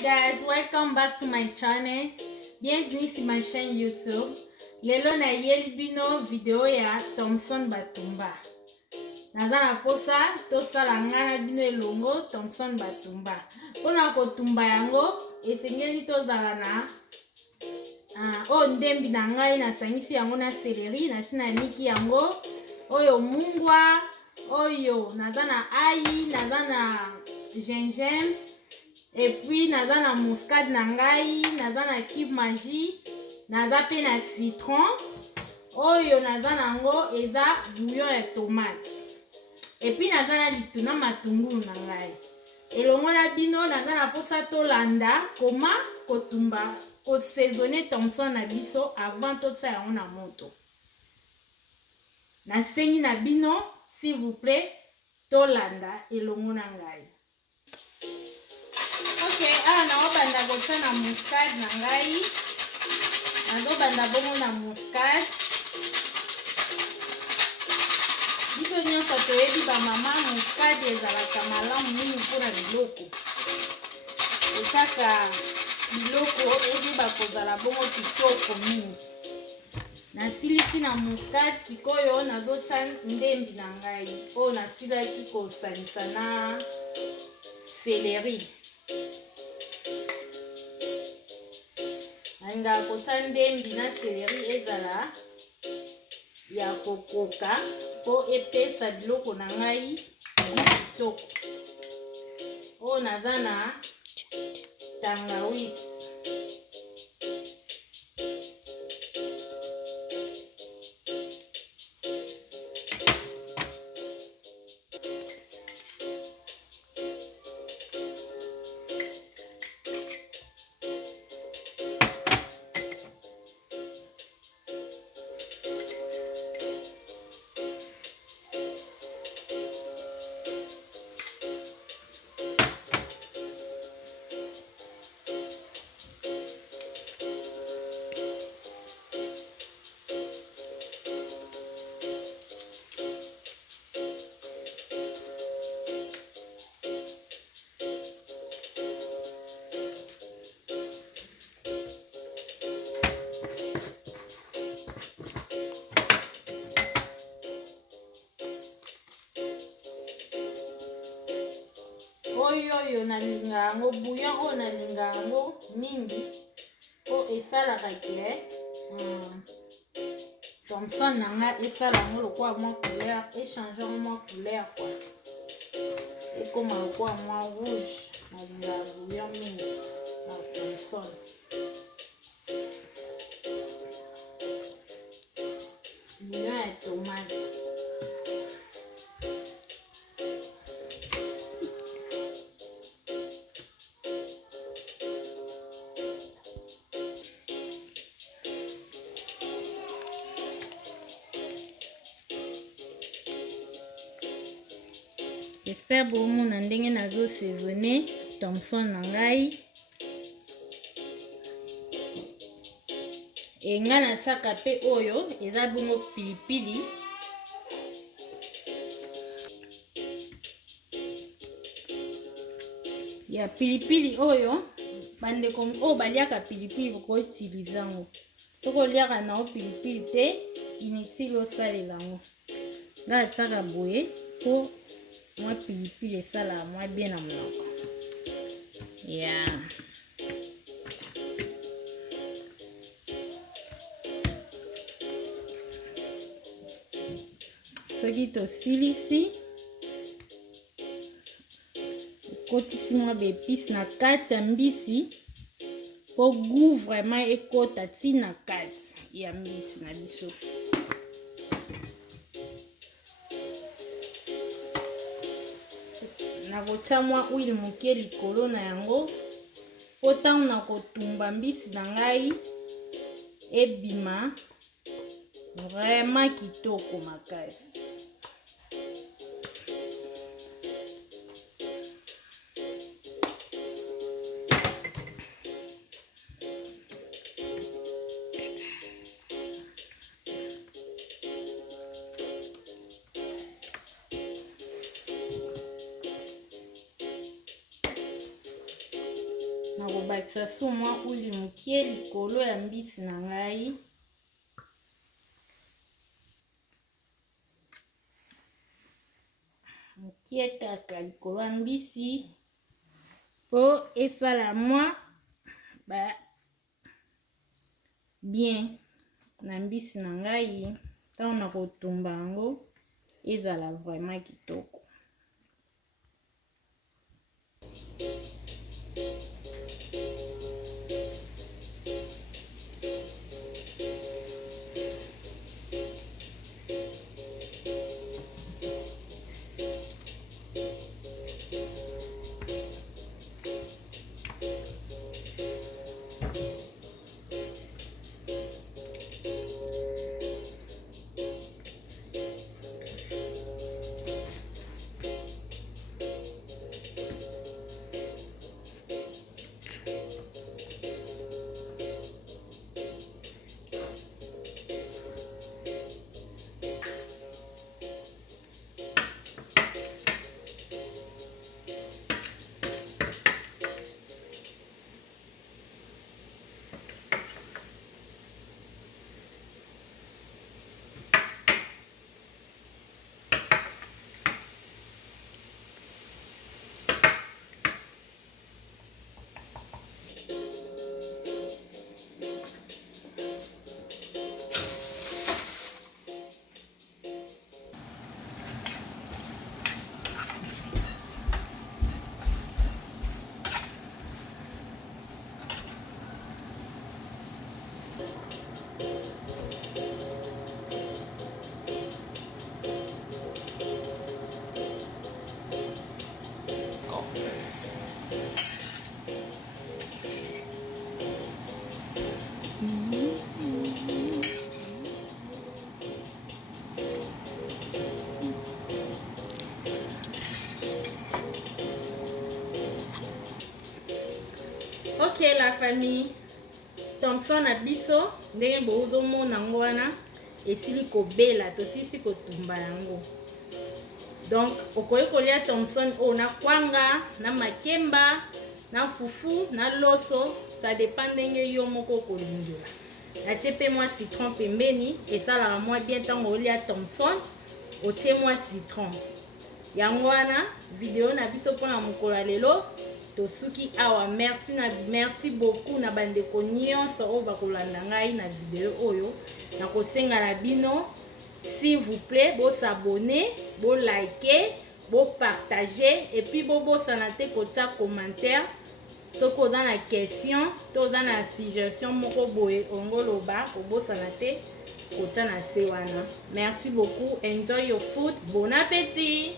Hi guys, welcome back to my channel. Bienvenue sur ma chaîne YouTube. Lelo na yeli bino video ya Thompson Batumba. Nazana posa to sala ngana bino elongo Thompson Batumba. Pona ko tumba yango esengeli to zala na ndembi na ngai na sangisi yango na celery na sina niki yango oyo mungwa oyo nazana ai nazana gingembre et puis nazana muscade na ngai nazana cube magie naza pe na citron oyo nazana ngo eza bouillon ya tomate et puis nazana lituna matungulu na ngai elongo na bino nazana posa tolanda koma kotumba kosaisonner Thompson na biso avant totia yango na moto. Nasengi na bino s'il vous plaît tolanda elongo na ngai. Ok, naobanda kotia na muscade na ngai. Nazobanda bongo na muscade. Biso nyonso toyebi bamama muscade ezalaka malamu mingi mpona biloko. Osaka biloko edi bakozala bongo kitoko mingi. Nasilisi na muscade sikoyo nazotia ndembi na ngai oyo nasilaki kosalisa na celery. Nanga kotia ndembi na celery ezala ya kokoka po epesa biloko na ngai kitoko. Oyo naza na tangawizi. Oyo nalinga yango bouillon oyo nalinga yango mingi po esalaka ke Thompson nanga esala yango lokwa mwa couleur échange mwa couleur quoi ekoma lokwa mwa rouge nalinga bouillon mingi na Thompson. Bouillon ya tomate. J'espère que vous avez nazo saisonné Thompson na ngai. Et nga na tsaka pe oyo eza bongo pilipili. Ya pilipili oyo bande comme o baliaka pilipili ko utiliser ngo. Soko liaka na o pilipili te inutile osalela ngo. Nga tsaka boye po moi pilipili esala moi bien na monoko. Yeah. Soki tosilisi kotisi mwa bepice na kati ya mbisi po goût vraiment ekota ti na kati ya mbisi na biso. Nakotia mwa huile moke likolo na yango po ntango na kotumba mbisi na ngai ebima vraiment kitoko makasi. nakobakisa so mwa uli mokie likolo ya mbisi na ngai. Mokie kaka likolo ya mbisi po esala mwa ba bien na mbisi na ngai ntango nakotumba yango ezala vraiment kitoko. Ok la famille, Thompson na biso ndenge bozo mona ngo wana esili kobela tosisi kotumba yango. Donc okoki kolia Thompson o na kwanga, na makemba, na fufu, na loso, ça dépend ndenge yo moko kolingela. Atie pe mwa citron pembeni esalaka mwa bien ntango olia Thompson, otie mwa citron. Yango wana video na biso mpona mokolo lelo tosuki awa. Merci beaucoup na bandeko nyonso oyo bakolanda ngai na video oyo. Nakosenga na bino s'il vous plaît bo s'abonner, bo liker, bo partager et puis bo bosana te kotia commentaire soko dans la question to dans la suggestion moko boye ongoloba ko bosana te kotia na se wana. Merci beaucoup, enjoy your food, bon appétit.